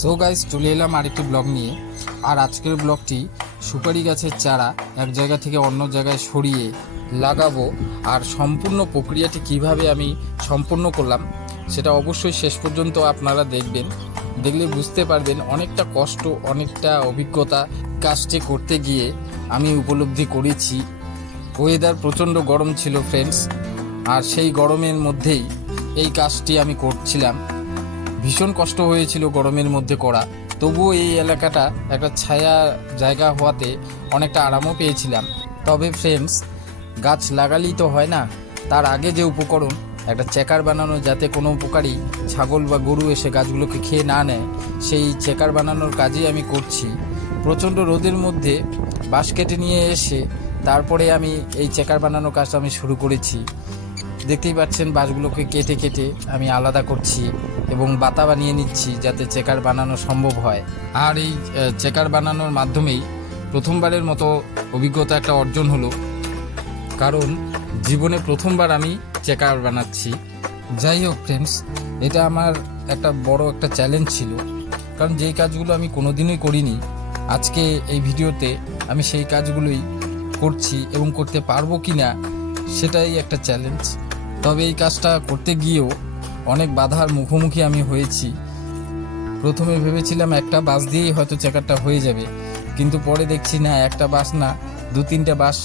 So guys, চলে এলাম আরেকটি ব্লগ নিয়ে। আর আজকের ব্লগটি সুপারি গাছের চারা এক জায়গা থেকে অন্য জায়গায় সরিয়ে লাগাবো, আর সম্পূর্ণ প্রক্রিয়াটি কিভাবে আমি সম্পূর্ণ করলাম সেটা অবশ্যই শেষ পর্যন্ত আপনারা দেখবেন। দেখলে বুঝতে পারবেন অনেকটা কষ্ট, অনেকটা অভিজ্ঞতা কাজটি করতে গিয়ে আমি উপলব্ধি করেছি। ওয়েদার প্রচণ্ড গরম ছিল ফ্রেন্ডস, আর সেই গরমের মধ্যেই এই কাজটি আমি করছিলাম। ভীষণ কষ্ট হয়েছিল গরমের মধ্যে করা, তবুও এই এলাকাটা একটা ছায়া জায়গা হওয়াতে অনেকটা আরামও পেয়েছিলাম। তবে ফ্রেন্ডস, গাছ লাগালেই তো হয় না, তার আগে যে উপকরণ একটা চেকার বানানো, যাতে কোনো উপকারী ছাগল বা গরু এসে গাছগুলোকে খেয়ে না নেয়, সেই চেকার বানানোর কাজই আমি করছি। প্রচণ্ড রোদের মধ্যে বাঁশ কেটে নিয়ে এসে তারপরে আমি এই চেকার বানানোর কাজটা আমি শুরু করেছি। দেখতেই পাচ্ছেন বাঁশগুলোকে কেটে কেটে আমি আলাদা করছি এবং বাতা বানিয়ে নিচ্ছি যাতে চেকার বানানো সম্ভব হয়। আর এই চেকার বানানোর মাধ্যমেই প্রথমবারের মতো অভিজ্ঞতা একটা অর্জন হলো, কারণ জীবনে প্রথমবার আমি চেকার বানাচ্ছি। যাই হোক ফ্রেন্ডস, এটা আমার একটা বড় একটা চ্যালেঞ্জ ছিল, কারণ যেই কাজগুলো আমি কোনোদিনই করিনি, আজকে এই ভিডিওতে আমি সেই কাজগুলোই করছি এবং করতে পারবো কি না সেটাই একটা চ্যালেঞ্জ। তবে এই কাজটা করতে গিয়েও অনেক বাধার মুখোমুখি আমি হয়েছি। প্রথমে ভেবেছিলাম একটা বাঁশ দিয়েই হয়তো চেকারটা হয়ে যাবে, কিন্তু পরে দেখছি না, একটা বাঁশ না, 2-3টে বাঁশ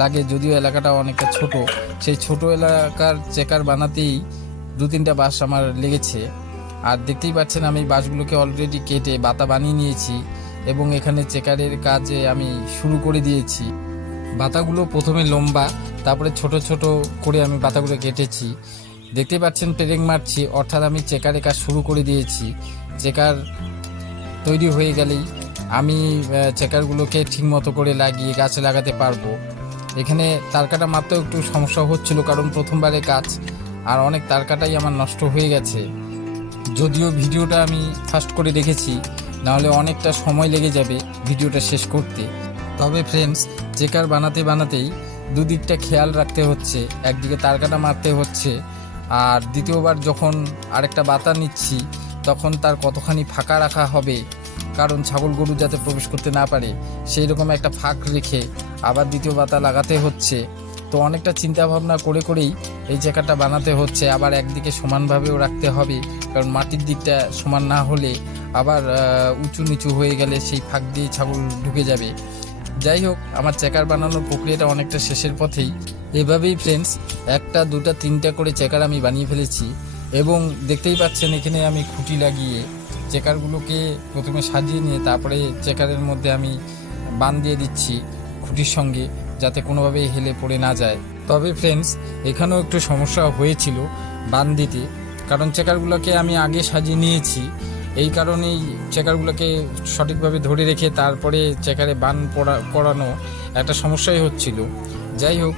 লাগে। যদিও এলাকাটা অনেকটা ছোট, সেই ছোট এলাকার চেকার বানাতেই 2-3টে বাঁশ আমার লেগেছে। আর দেখতেই পাচ্ছেন আমি বাঁশগুলোকে অলরেডি কেটে বাতা বানিয়ে নিয়েছি এবং এখানে চেকারের কাজে আমি শুরু করে দিয়েছি। বাতাগুলো প্রথমে লম্বা, তারপরে ছোট ছোট করে আমি বাতাগুলো কেটেছি। দেখতে পাচ্ছেন পেরেক মারছি, অর্থাৎ আমি চেকারের কাজ শুরু করে দিয়েছি। চেকার তৈরি হয়ে গেলেই আমি চেকারগুলোকে ঠিক মতো করে লাগিয়ে গাছে লাগাতে পারবো। এখানে তার কাটা মারতেও একটু সমস্যা হচ্ছিল, কারণ প্রথমবারে কাজ, আর অনেক তার কাটাই আমার নষ্ট হয়ে গেছে। যদিও ভিডিওটা আমি ফাস্ট করে রেখেছি, নাহলে অনেকটা সময় লেগে যাবে ভিডিওটা শেষ করতে। তবে ফ্রেন্ডস, চেকার বানাতে বানাতেই দুদিকটা খেয়াল রাখতে হচ্ছে, একদিকে তার কাটা মারতে হচ্ছে, আর দ্বিতীয়বার যখন আরেকটা বাতা নিচ্ছি তখন তার কতখানি ফাঁকা রাখা হবে, কারণ ছাগল গরু যাতে প্রবেশ করতে না পারে সেই রকম একটা ফাঁক রেখে আবার দ্বিতীয় বাতা লাগাতে হচ্ছে। তো অনেকটা চিন্তা ভাবনা করে করেই এই চেকারটা বানাতে হচ্ছে। আবার একদিকে সমানভাবেও রাখতে হবে, কারণ মাটির দিকটা সমান না হলে আবার উঁচু নিচু হয়ে গেলে সেই ফাঁক দিয়ে ছাগল ঢুকে যাবে। যাই হোক, আমার চেকার বানানোর প্রক্রিয়াটা অনেকটা শেষের পথেই। এভাবেই ফ্রেন্ডস, 1টা 2টা 3টা করে চেকার আমি বানিয়ে ফেলেছি এবং দেখতেই পাচ্ছেন এখানে আমি খুঁটি লাগিয়ে চেকারগুলোকে প্রথমে সাজিয়ে নিয়ে তারপরে চেকারের মধ্যে আমি বান দিয়ে দিচ্ছি খুঁটির সঙ্গে, যাতে কোনোভাবেই হেলে পড়ে না যায়। তবে ফ্রেন্ডস, এখানেও একটু সমস্যা হয়েছিল বান দিতে, কারণ চেকারগুলোকে আমি আগে সাজিয়ে নিয়েছি। এই কারণেই চেকারগুলোকে সঠিকভাবে ধরে রেখে তারপরে চেকারে বান পড়ানো একটা সমস্যাই হচ্ছিল। যাই হোক,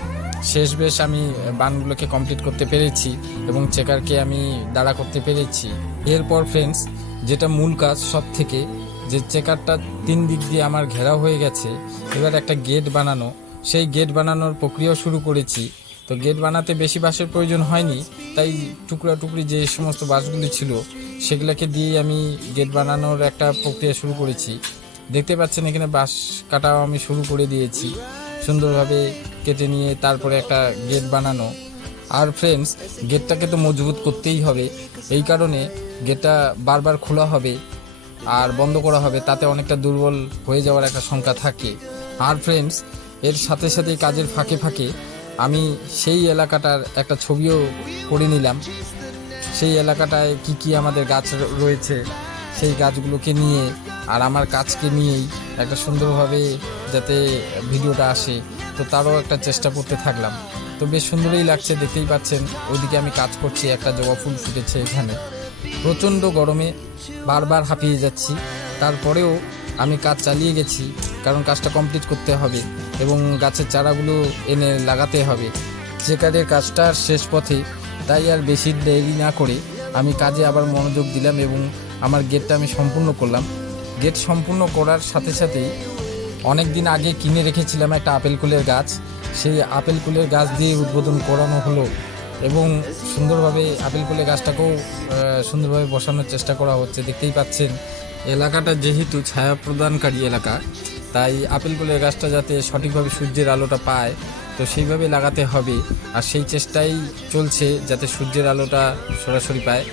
শেষ বেশ আমি বানগুলোকে কমপ্লিট করতে পেরেছি এবং চেকারকে আমি দাঁড়া করতে পেরেছি। এরপর ফ্রেন্ডস, যেটা মূল কাজ সব থেকে, যে চেকারটা 3 দিক দিয়ে আমার ঘেরাও হয়ে গেছে, এবার একটা গেট বানানো, সেই গেট বানানোর প্রক্রিয়াও শুরু করেছি। তো গেট বানাতে বেশি বাঁশের প্রয়োজন হয়নি, তাই টুকরা টুকরি যে সমস্ত বাঁশগুলি ছিল সেগুলোকে দিয়ে আমি গেট বানানোর একটা প্রক্রিয়া শুরু করেছি। দেখতে পাচ্ছেন এখানে বাঁশ কাটাও আমি শুরু করে দিয়েছি, সুন্দরভাবে কেটে নিয়ে তারপরে একটা গেট বানানো। আর ফ্রেন্ডস, গেটটাকে তো মজবুত করতেই হবে, এই কারণে গেটটা বারবার খোলা হবে আর বন্ধ করা হবে, তাতে অনেকটা দুর্বল হয়ে যাওয়ার একটা শঙ্কা থাকে। আর ফ্রেন্ডস, এর সাথে সাথে কাজের ফাঁকে ফাঁকে আমি সেই এলাকাটার একটা ছবিও করে নিলাম। সেই এলাকাটায় কি কি আমাদের গাছ রয়েছে সেই গাছগুলোকে নিয়ে আর আমার কাজকে নিয়েই একটা সুন্দরভাবে যাতে ভিডিওটা আসে, তো তারও একটা চেষ্টা করতে থাকলাম। তো বেশ সুন্দরই লাগছে, দেখতেই পাচ্ছেন ওইদিকে আমি কাজ করছি, একটা জবা ফুল ফুটেছে এখানে। প্রচণ্ড গরমে বারবার হাঁপিয়ে যাচ্ছি, তারপরেও আমি কাজ চালিয়ে গেছি, কারণ কাজটা কমপ্লিট করতে হবে এবং গাছের চারাগুলো এনে লাগাতে হবে। চেকারের কাজটা শেষ পথে, তাই আর বেশি দেরি না করে আমি কাজে আবার মনোযোগ দিলাম এবং আমার গেটটা আমি সম্পূর্ণ করলাম। গেট সম্পূর্ণ করার সাথে সাথেই অনেক দিন আগে কিনে রেখেছিলাম একটা আপেল কুলের গাছ, সেই আপেল কুলের গাছ দিয়ে উদ্বোধন করানো হলো এবং সুন্দরভাবে আপেল কুলের গাছটাকেও সুন্দরভাবে বসানোর চেষ্টা করা হচ্ছে। দেখতেই পাচ্ছেন এলাকাটা যেহেতু ছায়া প্রদানকারী এলাকা, তাই আপেল কুলের গাছটা যাতে সঠিকভাবে সূর্যের আলোটা পায়, তো সেইভাবে লাগাতে হবে। আর সেই চেষ্টাই চলছে যাতে সূর্যের আলোটা সরাসরি পায়।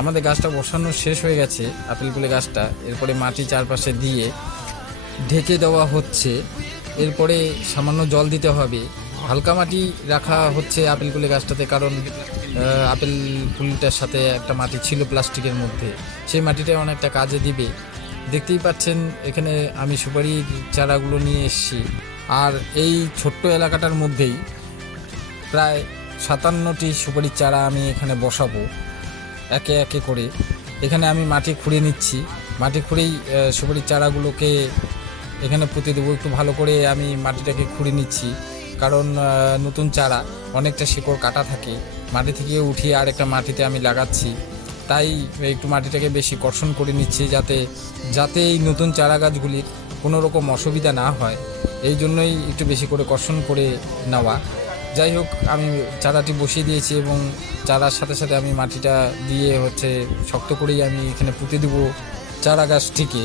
আমাদের গাছটা বসানো শেষ হয়ে গেছে, আপেল কুলের গাছটা। এরপরে মাটি চারপাশে দিয়ে ঢেকে দেওয়া হচ্ছে। এরপরে সামান্য জল দিতে হবে। হালকা মাটি রাখা হচ্ছে আপেল কুলের গাছটাতে, কারণ আপেল কুলটার সাথে একটা মাটি ছিল প্লাস্টিকের মধ্যে, সেই মাটিটা অনেকটা কাজে দিবে। দেখতেই পাচ্ছেন এখানে আমি সুপারির চারাগুলো নিয়ে এসেছি। আর এই ছোট্ট এলাকাটার মধ্যেই প্রায় 57টি সুপারির চারা আমি এখানে বসাবো একে একে করে। এখানে আমি মাটি খুঁড়ে নিচ্ছি, মাটি খুঁড়েই সুপারির চারাগুলোকে এখানে পুঁতে দেবো। একটু ভালো করে আমি মাটিটাকে খুঁড়ে নিচ্ছি, কারণ নতুন চারা অনেকটা শিকড় কাটা থাকে, মাটি থেকে উঠিয়ে আর একটা মাটিতে আমি লাগাচ্ছি। তাই একটু মাটিটাকে বেশি কর্ষণ করে নিচ্ছি, যাতে এই নতুন চারা গাছগুলির কোনো রকম অসুবিধা না হয়, এই জন্যই একটু বেশি করে কর্ষণ করে নেওয়া। যাই হোক, আমি চারাটি বসিয়ে দিয়েছি এবং চারার সাথে সাথে আমি মাটিটা দিয়ে শক্ত করেই আমি এখানে পুঁতে দেবো চারা গাছটিকে।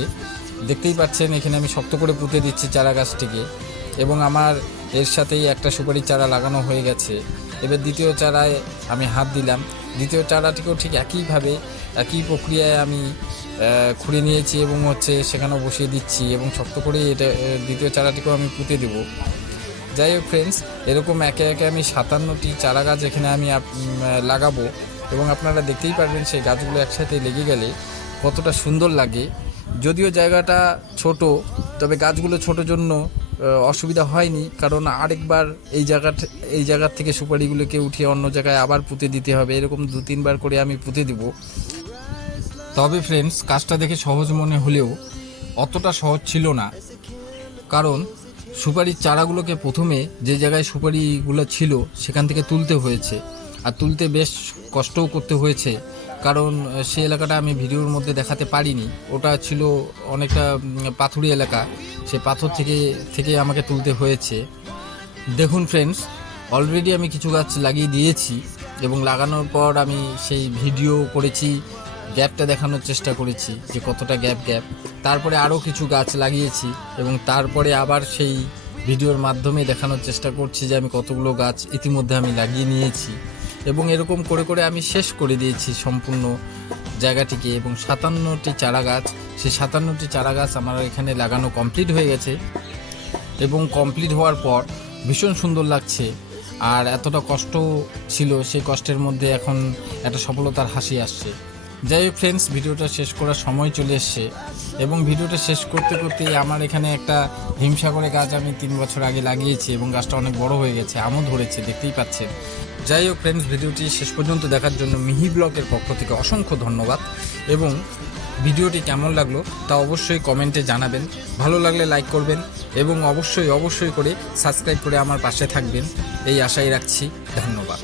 দেখতেই পাচ্ছেন এখানে আমি শক্ত করে পুঁতে দিচ্ছি চারা গাছটিকে, এবং আমার এর সাথেই একটা সুপারির চারা লাগানো হয়ে গেছে। এবার দ্বিতীয় চারায় আমি হাত দিলাম। দ্বিতীয় চারাটিকেও ঠিক একইভাবে একই প্রক্রিয়ায় আমি খুঁড়ে নিয়েছি এবং সেখানেও বসিয়ে দিচ্ছি, এবং শক্ত করে এটা দ্বিতীয় চারাটিকেও আমি পুঁতে দেবো। যাই হোক ফ্রেন্ডস, এরকম একে একে আমি 57টি চারা গাছ এখানে আমি লাগাবো, এবং আপনারা দেখতেই পারবেন সেই গাছগুলো একসাথে লেগে গেলে কতটা সুন্দর লাগে। যদিও জায়গাটা ছোট, তবে গাছগুলো ছোটোর জন্য অসুবিধা হয়নি, কারণ আরেকবার এই জায়গার থেকে সুপারিগুলোকে উঠিয়ে অন্য জায়গায় আবার পুঁতে দিতে হবে। এরকম 2-3 বার করে আমি পুঁতে দিব। তবে ফ্রেন্ডস, কাজটা দেখে সহজ মনে হলেও অতটা সহজ ছিল না, কারণ সুপারির চারাগুলোকে প্রথমে যে জায়গায় সুপারিগুলো ছিল সেখান থেকে তুলতে হয়েছে, আর তুলতে বেশ কষ্টও করতে হয়েছে, কারণ সেই এলাকাটা আমি ভিডিওর মধ্যে দেখাতে পারিনি। ওটা ছিল অনেকটা পাথুরি এলাকা, সে পাথর থেকে আমাকে তুলতে হয়েছে। দেখুন ফ্রেন্ডস, অলরেডি আমি কিছু গাছ লাগিয়ে দিয়েছি, এবং লাগানোর পর আমি সেই ভিডিও করেছি, গ্যাপটা দেখানোর চেষ্টা করেছি যে কতটা গ্যাপ। তারপরে আরও কিছু গাছ লাগিয়েছি, এবং তারপরে আবার সেই ভিডিওর মাধ্যমে দেখানোর চেষ্টা করছি যে আমি কতগুলো গাছ ইতিমধ্যে আমি লাগিয়ে নিয়েছি। এবং এরকম করে করে আমি শেষ করে দিয়েছি সম্পূর্ণ জায়গাটিকে। এবং 57টি চারা গাছ, সেই 57টি চারা গাছ আমার এখানে লাগানো কমপ্লিট হয়ে গেছে, এবং কমপ্লিট হওয়ার পর ভীষণ সুন্দর লাগছে। আর এতটা কষ্ট ছিল, সেই কষ্টের মধ্যে এখন একটা সফলতার হাসি আসছে। যাই হোক ফ্রেন্ডস, ভিডিওটা শেষ করার সময় চলে এসছে, এবং ভিডিওটা শেষ করতে করতেই আমার এখানে একটা হিমসাগরের গাছ আমি 3 বছর আগে লাগিয়েছি, এবং গাছটা অনেক বড় হয়ে গেছে, আমও ধরেছে, দেখতেই পাচ্ছেন। যাই হোক ফ্রেন্ডস, ভিডিওটি শেষ পর্যন্ত দেখার জন্য মিহি ব্লগের পক্ষ থেকে অসংখ্য ধন্যবাদ। এবং ভিডিওটি কেমন লাগলো তা অবশ্যই কমেন্টে জানাবেন। ভালো লাগলে লাইক করবেন, এবং অবশ্যই করে সাবস্ক্রাইব করে আমার পাশে থাকবেন, এই আশাই রাখছি। ধন্যবাদ।